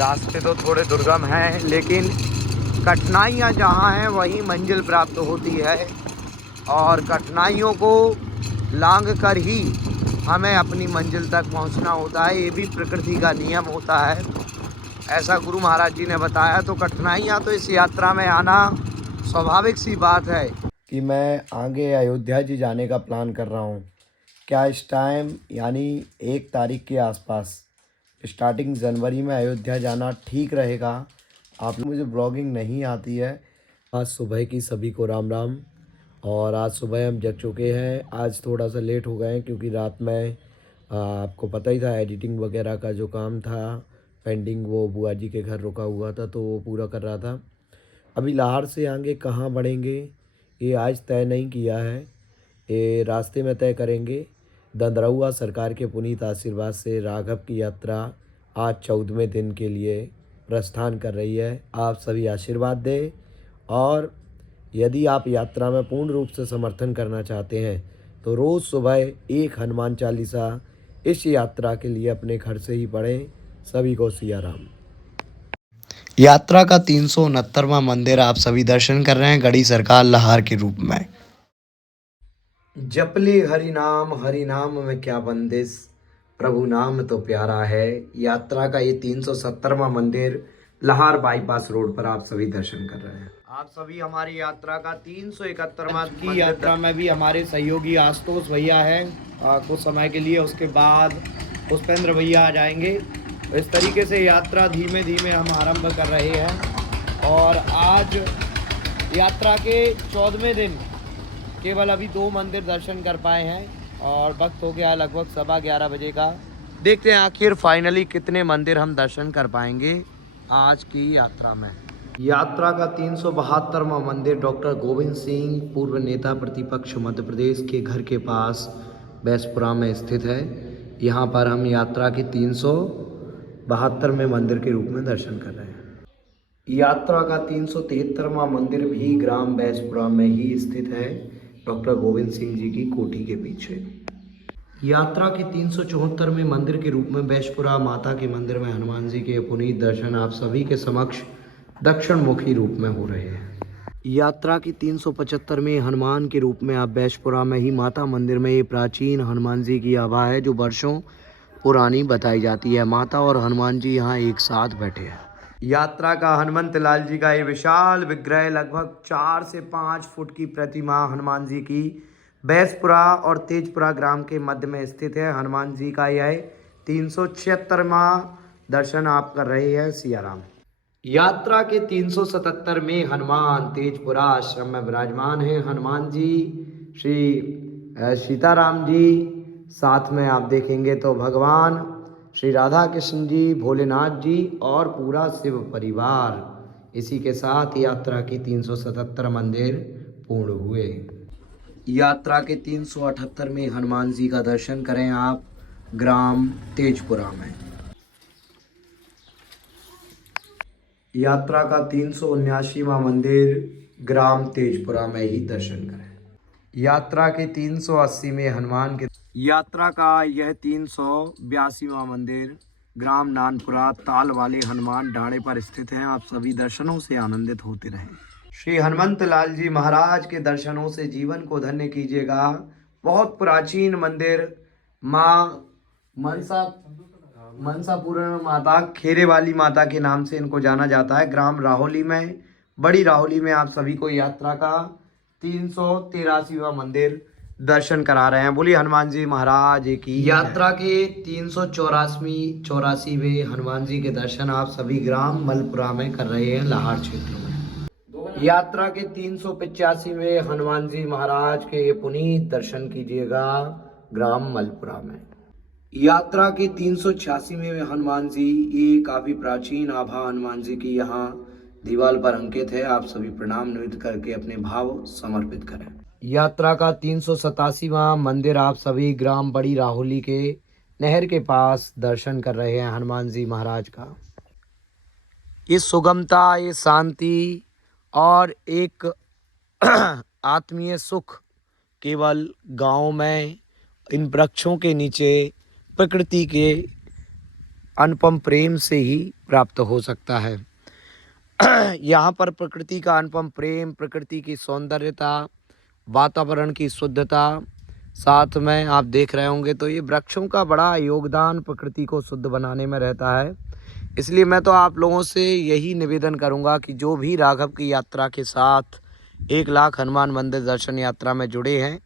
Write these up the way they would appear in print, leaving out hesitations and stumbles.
रास्ते तो थोड़े दुर्गम हैं, लेकिन कठिनाइयाँ जहाँ हैं वहीं मंजिल प्राप्त होती है। और कठिनाइयों को लांघ कर ही हमें अपनी मंजिल तक पहुँचना होता है। ये भी प्रकृति का नियम होता है, ऐसा गुरु महाराज जी ने बताया। तो कठिनाइयाँ तो इस यात्रा में आना स्वाभाविक सी बात है कि मैं आगे अयोध्या जी जाने का प्लान कर रहा हूँ। क्या इस टाइम यानी 1 तारीख के आसपास स्टार्टिंग जनवरी में अयोध्या जाना ठीक रहेगा? आप मुझे ब्लॉगिंग नहीं आती है। आज सुबह की सभी को राम राम। और आज सुबह हम जग चुके हैं। आज थोड़ा सा लेट हो गए क्योंकि रात में आपको पता ही था एडिटिंग वगैरह का जो काम था पेंडिंग, वो बुआ जी के घर रुका हुआ था तो वो पूरा कर रहा था। अभी लाहौर से आगे कहाँ बढ़ेंगे ये आज तय नहीं किया है, ये रास्ते में तय करेंगे। दंदरौआ सरकार के पुनीत आशीर्वाद से राघव की यात्रा आज 14वें दिन के लिए प्रस्थान कर रही है। आप सभी आशीर्वाद दें, और यदि आप यात्रा में पूर्ण रूप से समर्थन करना चाहते हैं तो रोज़ सुबह एक हनुमान चालीसा इस यात्रा के लिए अपने घर से ही पढ़ें। सभी को सिया राम। यात्रा का 369वां मंदिर आप सभी दर्शन कर रहे हैं गढ़ी सरकार लाहौर के रूप में। जपले हरि नाम में क्या बंदिश, प्रभु नाम तो प्यारा है। यात्रा का ये 370वां मंदिर लाहौर बाईपास रोड पर आप सभी दर्शन कर रहे हैं। आप सभी हमारी यात्रा का 371वां की यात्रा में भी हमारे सहयोगी आशुतोष भैया हैं कुछ समय के लिए, उसके बाद पुष्पेंद्र भैया आ जाएंगे। इस तरीके से यात्रा धीमे धीमे हम आरंभ कर रहे हैं। और आज यात्रा के 14वें दिन केवल अभी 2 मंदिर दर्शन कर पाए हैं और वक्त हो गया लगभग 11:15 बजे का। देखते हैं आखिर फाइनली कितने मंदिर हम दर्शन कर पाएंगे आज की यात्रा में। यात्रा का 372वां मंदिर डॉक्टर गोविंद सिंह पूर्व नेता प्रतिपक्ष मध्य प्रदेश के घर के पास बैसपुरा में स्थित है। यहाँ पर हम यात्रा के 372वें मंदिर के रूप में दर्शन कर रहे हैं। यात्रा का 373वां मंदिर भी ग्राम बैसपुरा में ही स्थित है, डॉक्टर गोविंद सिंह जी की कोठी के पीछे। यात्रा के 374वें मंदिर के रूप में बैसपुरा माता के मंदिर में हनुमान जी के पुनीत दर्शन आप सभी के समक्ष दक्षिण मुखी रूप में हो रहे हैं। यात्रा की 375वें हनुमान के रूप में आप बैसपुरा में ही माता मंदिर में ये प्राचीन हनुमान जी की आभा है जो वर्षों पुरानी बताई जाती है। माता और हनुमान जी यहाँ एक साथ बैठे हैं। यात्रा का हनुमंत लाल जी का ये विशाल विग्रह लगभग 4 से 5 फुट की प्रतिमा हनुमान जी की बैसपुरा और तेजपुरा ग्राम के मध्य में स्थित है। हनुमान जी का यह 376वां दर्शन आप कर रहे हैं। सिया राम। यात्रा के 377 में हनुमान तेजपुरा आश्रम में विराजमान है। हनुमान जी श्री सीताराम जी, साथ में आप देखेंगे तो भगवान श्री राधा कृष्ण जी, भोलेनाथ जी और पूरा शिव परिवार। इसी के साथ यात्रा की 377 मंदिर पूर्ण हुए। यात्रा के 378 में हनुमान जी का दर्शन करें आप ग्राम तेजपुरा में। यात्रा का 379वां मंदिर ग्राम तेजपुरा में ही दर्शन करें। यात्रा के 380 में हनुमान के यात्रा का यह 382वां मंदिर ग्राम नानपुरा ताल वाले हनुमान ढाणे पर स्थित है। आप सभी दर्शनों से आनंदित होते रहें। श्री हनुमंत लाल जी महाराज के दर्शनों से जीवन को धन्य कीजिएगा। बहुत प्राचीन मंदिर माँ मनसापूर्ण माता, खेरे वाली माता के नाम से इनको जाना जाता है। ग्राम राहोली में, बड़ी राहोली में आप सभी को यात्रा का 383वां मंदिर दर्शन करा रहे हैं। बोलिए हनुमान जी महाराज की। यात्रा के 384वें हनुमान जी के दर्शन आप सभी ग्राम मलपुरा में कर रहे हैं, लाहौर क्षेत्र में। यात्रा के 385वें हनुमान जी महाराज के पुनीत दर्शन कीजिएगा ग्राम मलपुरा में। यात्रा के 386वें हनुमान जी, ये काफ़ी प्राचीन आभा हनुमान जी की यहाँ दीवार पर अंकित है। आप सभी प्रणाम निवेदित करके अपने भाव समर्पित करें। यात्रा का 387वां मंदिर आप सभी ग्राम बड़ी राहोली के नहर के पास दर्शन कर रहे हैं हनुमान जी महाराज का। ये सुगमता, ये शांति और एक आत्मीय सुख केवल गांव में इन वृक्षों के नीचे प्रकृति के अनुपम प्रेम से ही प्राप्त हो सकता है। यहाँ पर प्रकृति का अनुपम प्रेम, प्रकृति की सौंदर्यता, वातावरण की शुद्धता, साथ में आप देख रहे होंगे तो ये वृक्षों का बड़ा योगदान प्रकृति को शुद्ध बनाने में रहता है। इसलिए मैं तो आप लोगों से यही निवेदन करूंगा कि जो भी राघव की यात्रा के साथ 1 लाख हनुमान मंदिर दर्शन यात्रा में जुड़े हैं,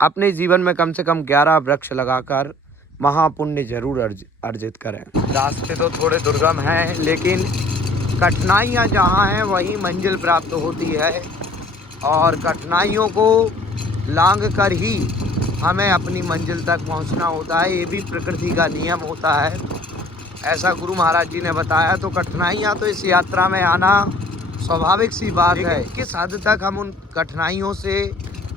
अपने जीवन में कम से कम 11 वृक्ष लगाकर महापुण्य जरूर अर्जित करें। रास्ते तो थोड़े दुर्गम हैं, लेकिन कठिनाइयाँ जहाँ हैं वहीं मंजिल प्राप्त होती है, और कठिनाइयों को लांघ कर ही हमें अपनी मंजिल तक पहुँचना होता है। ये भी प्रकृति का नियम होता है, ऐसा गुरु महाराज जी ने बताया। तो कठिनाइयाँ तो इस यात्रा में आना स्वाभाविक सी बात है। किस हद तक हम उन कठिनाइयों से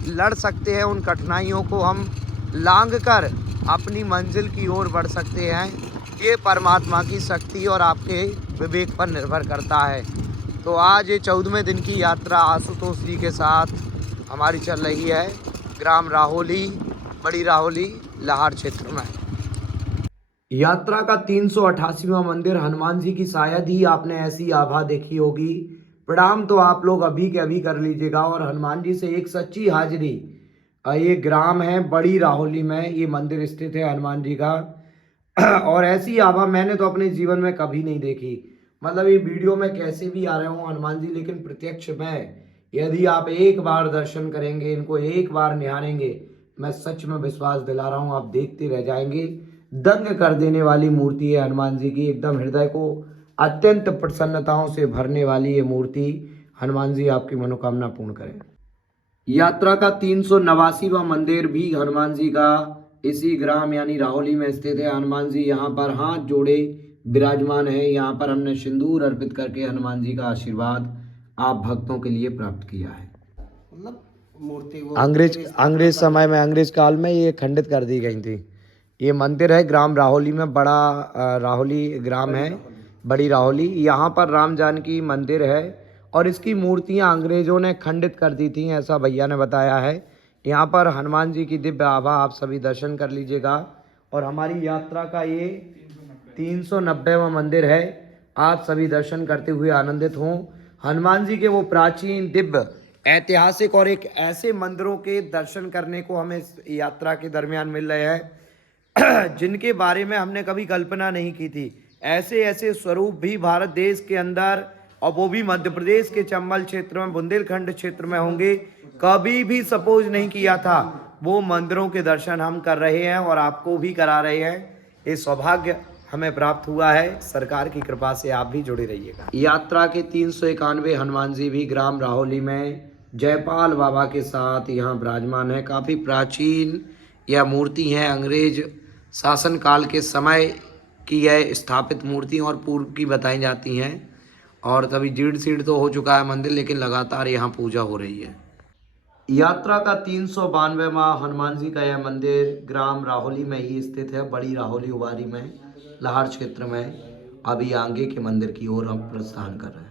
लड़ सकते हैं, उन कठिनाइयों को हम लांघ कर अपनी मंजिल की ओर बढ़ सकते हैं, ये परमात्मा की शक्ति और आपके विवेक पर निर्भर करता है। तो आज ये 14वें दिन की यात्रा आशुतोष जी के साथ हमारी चल रही है ग्राम राहोली, बड़ी राहोली, लाहार क्षेत्र में। यात्रा का 388वां मंदिर हनुमान जी की शायद ही आपने ऐसी आभा देखी होगी। प्रणाम तो आप लोग अभी के अभी कर लीजिएगा, और हनुमान जी से एक सच्ची हाजिरी। ये ग्राम है बड़ी राहोली में, ये मंदिर स्थित है हनुमान जी का। और ऐसी आभा मैंने तो अपने जीवन में कभी नहीं देखी। मतलब ये वीडियो में कैसे भी आ रहे हों हनुमान जी, लेकिन प्रत्यक्ष में यदि आप एक बार दर्शन करेंगे, इनको एक बार निहारेंगे, मैं सच में विश्वास दिला रहा हूँ, आप देखते रह जाएंगे। दंग कर देने वाली मूर्ति है हनुमान जी की, एकदम हृदय को अत्यंत प्रसन्नताओं से भरने वाली ये मूर्ति। हनुमान जी आपकी मनोकामना पूर्ण करें। यात्रा का 389वां मंदिर भी हनुमान जी का इसी ग्राम यानी राहोली में स्थित है। हनुमान जी यहाँ पर हाथ जोड़े विराजमान है। यहाँ पर हमने सिंदूर अर्पित करके हनुमान जी का आशीर्वाद आप भक्तों के लिए प्राप्त किया है। मतलब मूर्ति अंग्रेज समय में, अंग्रेज काल में ये खंडित कर दी गई थी। ये मंदिर है ग्राम राहोली में, बड़ा राहोली ग्राम है, बड़ी राहोली। यहाँ पर राम जानकी मंदिर है, और इसकी मूर्तियाँ अंग्रेजों ने खंडित कर दी थी, ऐसा भैया ने बताया है। यहाँ पर हनुमान जी की दिव्य आभा आप सभी दर्शन कर लीजिएगा। और हमारी यात्रा का ये 390वां मंदिर है। आप सभी दर्शन करते हुए आनंदित हों। हनुमान जी के वो प्राचीन, दिव्य, ऐतिहासिक और एक ऐसे मंदिरों के दर्शन करने को हमें इस यात्रा के दरमियान मिल रहे हैं जिनके बारे में हमने कभी कल्पना नहीं की थी। ऐसे ऐसे स्वरूप भी भारत देश के अंदर, और वो भी मध्य प्रदेश के चंबल क्षेत्र में, बुंदेलखंड क्षेत्र में होंगे, कभी भी सपोज नहीं किया था। वो मंदिरों के दर्शन हम कर रहे हैं और आपको भी करा रहे हैं। ये सौभाग्य हमें प्राप्त हुआ है, सरकार की कृपा से आप भी जुड़े रहिएगा। यात्रा के 391 हनुमान जी भी ग्राम राहोली में जयपाल बाबा के साथ यहाँ विराजमान है। काफ़ी प्राचीन यह मूर्ति है, अंग्रेज शासन काल के समय की यह स्थापित मूर्ति और पूर्व की बताई जाती हैं। और तभी जीर्ण शीर्ण तो हो चुका है मंदिर, लेकिन लगातार यहाँ पूजा हो रही है। यात्रा का 392वां हनुमान जी का यह मंदिर ग्राम राहोली में ही स्थित है, बड़ी राहोली उबारी में, लाहार क्षेत्र में। अभी आगे के मंदिर की ओर हम प्रस्थान कर रहे हैं।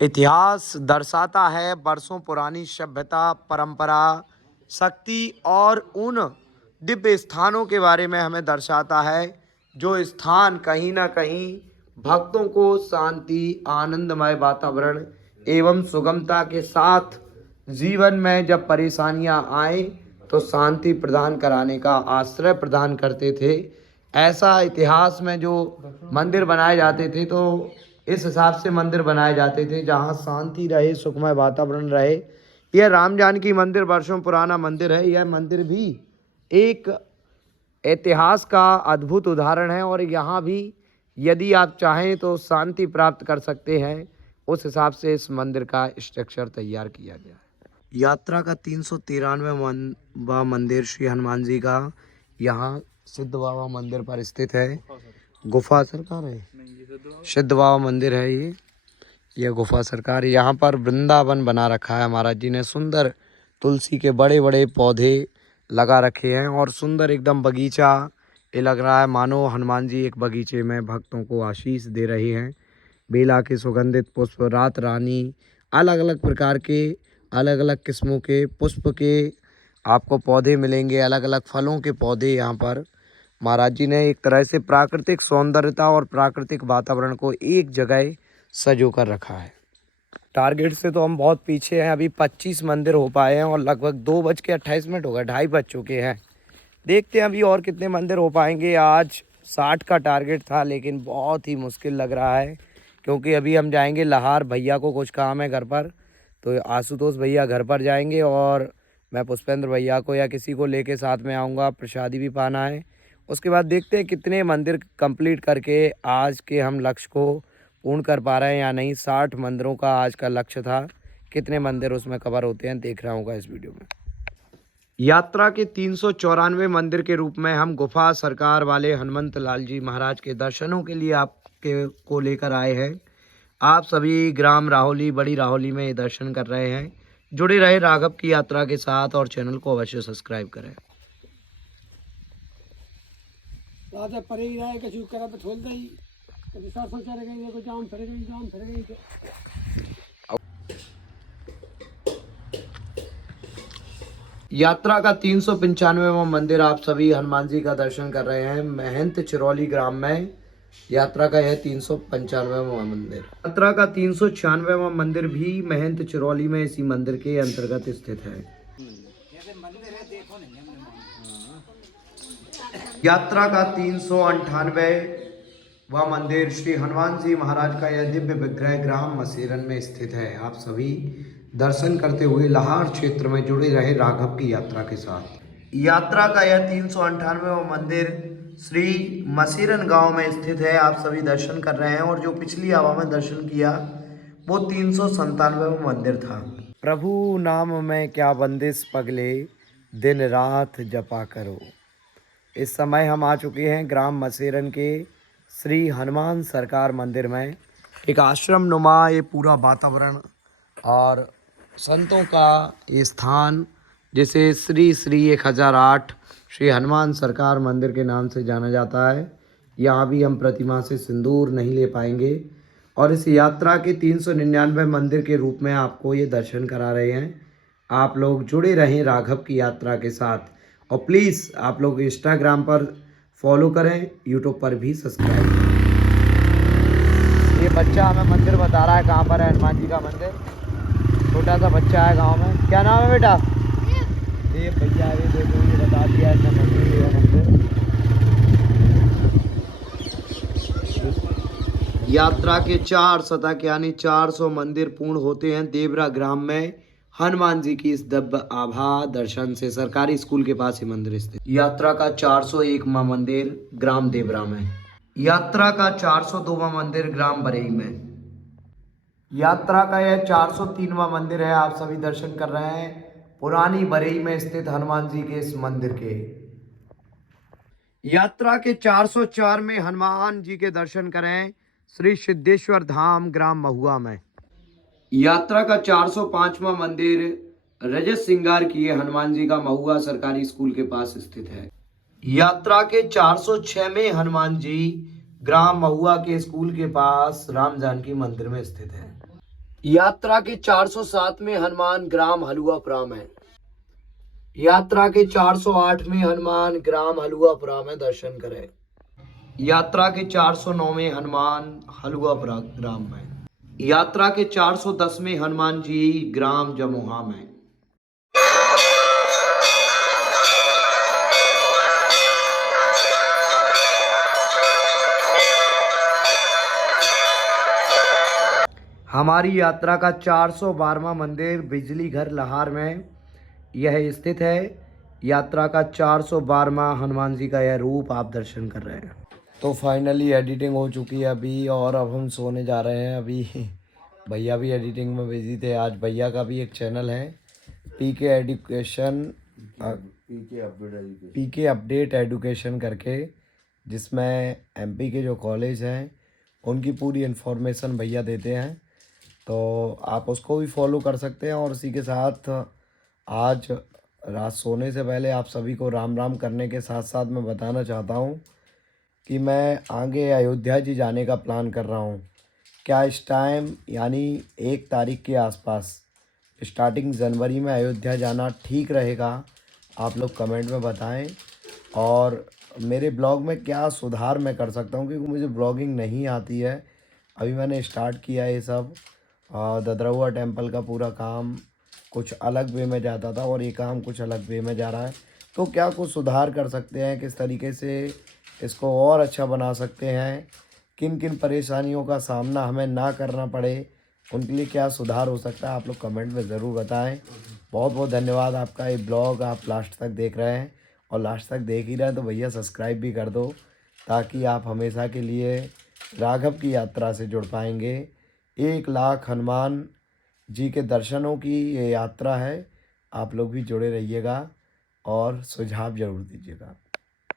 इतिहास दर्शाता है वर्षों पुरानी सभ्यता, परंपरा, शक्ति और उन दिव्य स्थानों के बारे में हमें दर्शाता है, जो स्थान कहीं ना कहीं भक्तों को शांति, आनंदमय वातावरण एवं सुगमता के साथ जीवन में जब परेशानियां आए तो शांति प्रदान कराने का आश्रय प्रदान करते थे। ऐसा इतिहास में जो मंदिर बनाए जाते थे, तो इस हिसाब से मंदिर बनाए जाते थे जहां शांति रहे, सुखमय वातावरण रहे। यह राम जानकी मंदिर वर्षों पुराना मंदिर है। यह मंदिर भी एक इतिहास का अद्भुत उदाहरण है, और यहाँ भी यदि आप चाहें तो शांति प्राप्त कर सकते हैं। उस हिसाब से इस मंदिर का स्ट्रक्चर तैयार किया गया है। यात्रा का 393वां मंदिर श्री हनुमान जी का यहाँ सिद्ध बाबा मंदिर पर स्थित है। गुफा सरकार है, सिद्ध बाबा मंदिर है ये। यह गुफा सरकार, यहाँ पर वृंदावन बना रखा है महाराज जी ने। सुंदर तुलसी के बड़े बड़े पौधे लगा रखे हैं, और सुंदर एकदम बगीचा। ये लग रहा है मानो हनुमान जी एक बगीचे में भक्तों को आशीष दे रहे हैं। बेला के सुगंधित पुष्प, रात रानी, अलग अलग प्रकार के, अलग अलग किस्मों के पुष्प के आपको पौधे मिलेंगे। अलग अलग फलों के पौधे यहाँ पर महाराज जी ने एक तरह से प्राकृतिक सौंदर्यता और प्राकृतिक वातावरण को एक जगह सजो कर रखा है। टारगेट से तो हम बहुत पीछे हैं, अभी 25 मंदिर हो पाए हैं और लगभग 2:28 हो गए, 2:30 बज चुके हैं। देखते हैं अभी और कितने मंदिर हो पाएंगे। आज 60 का टारगेट था लेकिन बहुत ही मुश्किल लग रहा है, क्योंकि अभी हम जाएंगे लाहार। भैया को कुछ काम है घर पर, तो आशुतोष भैया घर पर जाएंगे और मैं पुष्पेंद्र भैया को या किसी को लेके साथ में आऊँगा, प्रसादी भी पाना है। उसके बाद देखते हैं कितने मंदिर कंप्लीट करके आज के हम लक्ष्य को पूर्ण कर पा रहे हैं या नहीं। 60 मंदिरों का आज का लक्ष्य था, कितने मंदिर उसमें कवर होते हैं देख रहा होगा इस वीडियो में। यात्रा के 394 मंदिर के रूप में हम गुफा सरकार वाले हनुमंत लाल जी महाराज के दर्शनों के लिए आपके को लेकर आए हैं। आप सभी ग्राम राहोली, बड़ी राहोली में दर्शन कर रहे हैं। जुड़े रहे राघव की यात्रा के साथ और चैनल को अवश्य सब्सक्राइब करें। राजा परे ही रहे कछु करा तो छोड़ दई, कभी सरसों चढ़ गई, देखो जाम फिर गई, जाम फिर गई। यात्रा का 395वां मंदिर आप सभी हनुमान जी का दर्शन कर रहे हैं। महंत चिरौली ग्राम में यात्रा का यह 395वां मंदिर। यात्रा का 396वां मंदिर भी महंत चिरौली में इसी मंदिर के अंतर्गत स्थित है। यात्रा का 398वां मंदिर श्री हनुमान जी महाराज का यह दिव्य विग्रह ग्राम मसेरन में स्थित है। आप सभी दर्शन करते हुए लाहार क्षेत्र में जुड़े रहे राघव की यात्रा के साथ। यात्रा का यह 398वां मंदिर श्री मसेरन गांव में स्थित है। आप सभी दर्शन कर रहे हैं और जो पिछली हवा में दर्शन किया वो 397वां मंदिर था। प्रभु नाम में क्या बंदिश पगले, दिन रात जपा करो। इस समय हम आ चुके हैं ग्राम मसेरन के श्री हनुमान सरकार मंदिर में। एक आश्रम नुमा ये पूरा वातावरण और संतों का ये स्थान, जिसे श्री श्री 1008 श्री हनुमान सरकार मंदिर के नाम से जाना जाता है। यहाँ भी हम प्रतिमा से सिंदूर नहीं ले पाएंगे और इस यात्रा के 399 मंदिर के रूप में आपको ये दर्शन करा रहे हैं। आप लोग जुड़े रहें राघव की यात्रा के साथ और प्लीज़ आप लोग इंस्टाग्राम पर फॉलो करें, यूट्यूब पर भी सब्सक्राइब करें। ये बच्चा हमें मंदिर बता रहा है कहाँ पर है हनुमान जी का मंदिर। छोटा सा बच्चा है गांव में। क्या नाम है बेटा? ये भैया ये देखो ये बता दिया है मंदिर। यात्रा के 4 शतक यानी 400 मंदिर पूर्ण होते हैं देवरा ग्राम में हनुमान जी की इस दिव्य आभा दर्शन से। सरकारी स्कूल के पास ही मंदिर स्थित। यात्रा का 401वां मंदिर ग्राम देवरा में। यात्रा का 402वां मंदिर ग्राम बरेई में। यात्रा का यह 403वां मंदिर है। आप सभी दर्शन कर रहे हैं पुरानी बरेई में स्थित हनुमान जी के इस मंदिर के। यात्रा के 404 में हनुमान जी के दर्शन करें श्री सिद्धेश्वर धाम ग्राम महुआ में। यात्रा का 405वां मंदिर रजत श्रृंगार किए हनुमान जी का महुआ सरकारी स्कूल के पास स्थित है। यात्रा के 406 में हनुमान जी ग्राम महुआ के स्कूल के पास राम जानकी मंदिर में स्थित है। यात्रा के 407 में हनुमान ग्राम हलुआपुरा में। यात्रा के 408 में हनुमान ग्राम हलुआपुरा में दर्शन करें। यात्रा के 409 में हनुमान हलुआपुरा ग्राम में। यात्रा के 410 में हनुमान जी ग्राम जमोहा में। हमारी यात्रा का 412वां मंदिर बिजली घर लाहार में यह स्थित है। यात्रा का 412वां हनुमान जी का यह रूप आप दर्शन कर रहे हैं। तो फाइनली एडिटिंग हो चुकी है अभी और अब हम सोने जा रहे हैं। अभी भैया भी एडिटिंग में बिजी थे। आज भैया का भी एक चैनल है पीके एजुकेशन, पीके अपडेट एजुकेशन करके, जिसमें एमपी के जो कॉलेज हैं उनकी पूरी इन्फॉर्मेशन भैया देते हैं। तो आप उसको भी फॉलो कर सकते हैं। और उसी के साथ आज रात सोने से पहले आप सभी को राम राम करने के साथ साथ मैं बताना चाहता हूँ कि मैं आगे अयोध्या जी जाने का प्लान कर रहा हूँ। क्या इस टाइम यानी 1 तारीख के आसपास स्टार्टिंग जनवरी में अयोध्या जाना ठीक रहेगा? आप लोग कमेंट में बताएं। और मेरे ब्लॉग में क्या सुधार मैं कर सकता हूँ, क्योंकि मुझे ब्लॉगिंग नहीं आती है। अभी मैंने स्टार्ट किया है ये सब। ददरहुआ टेम्पल का पूरा काम कुछ अलग वे में जाता था और ये काम कुछ अलग वे में जा रहा है। तो क्या कुछ सुधार कर सकते हैं, किस तरीके से इसको और अच्छा बना सकते हैं, किन किन परेशानियों का सामना हमें ना करना पड़े, उनके लिए क्या सुधार हो सकता है, आप लोग कमेंट में ज़रूर बताएं। बहुत बहुत धन्यवाद आपका। ये ब्लॉग आप लास्ट तक देख रहे हैं, और लास्ट तक देख ही रहे हैं तो भैया सब्सक्राइब भी कर दो, ताकि आप हमेशा के लिए राघव की यात्रा से जुड़ पाएंगे। 1 लाख हनुमान जी के दर्शनों की ये यात्रा है। आप लोग भी जुड़े रहिएगा और सुझाव ज़रूर दीजिएगा।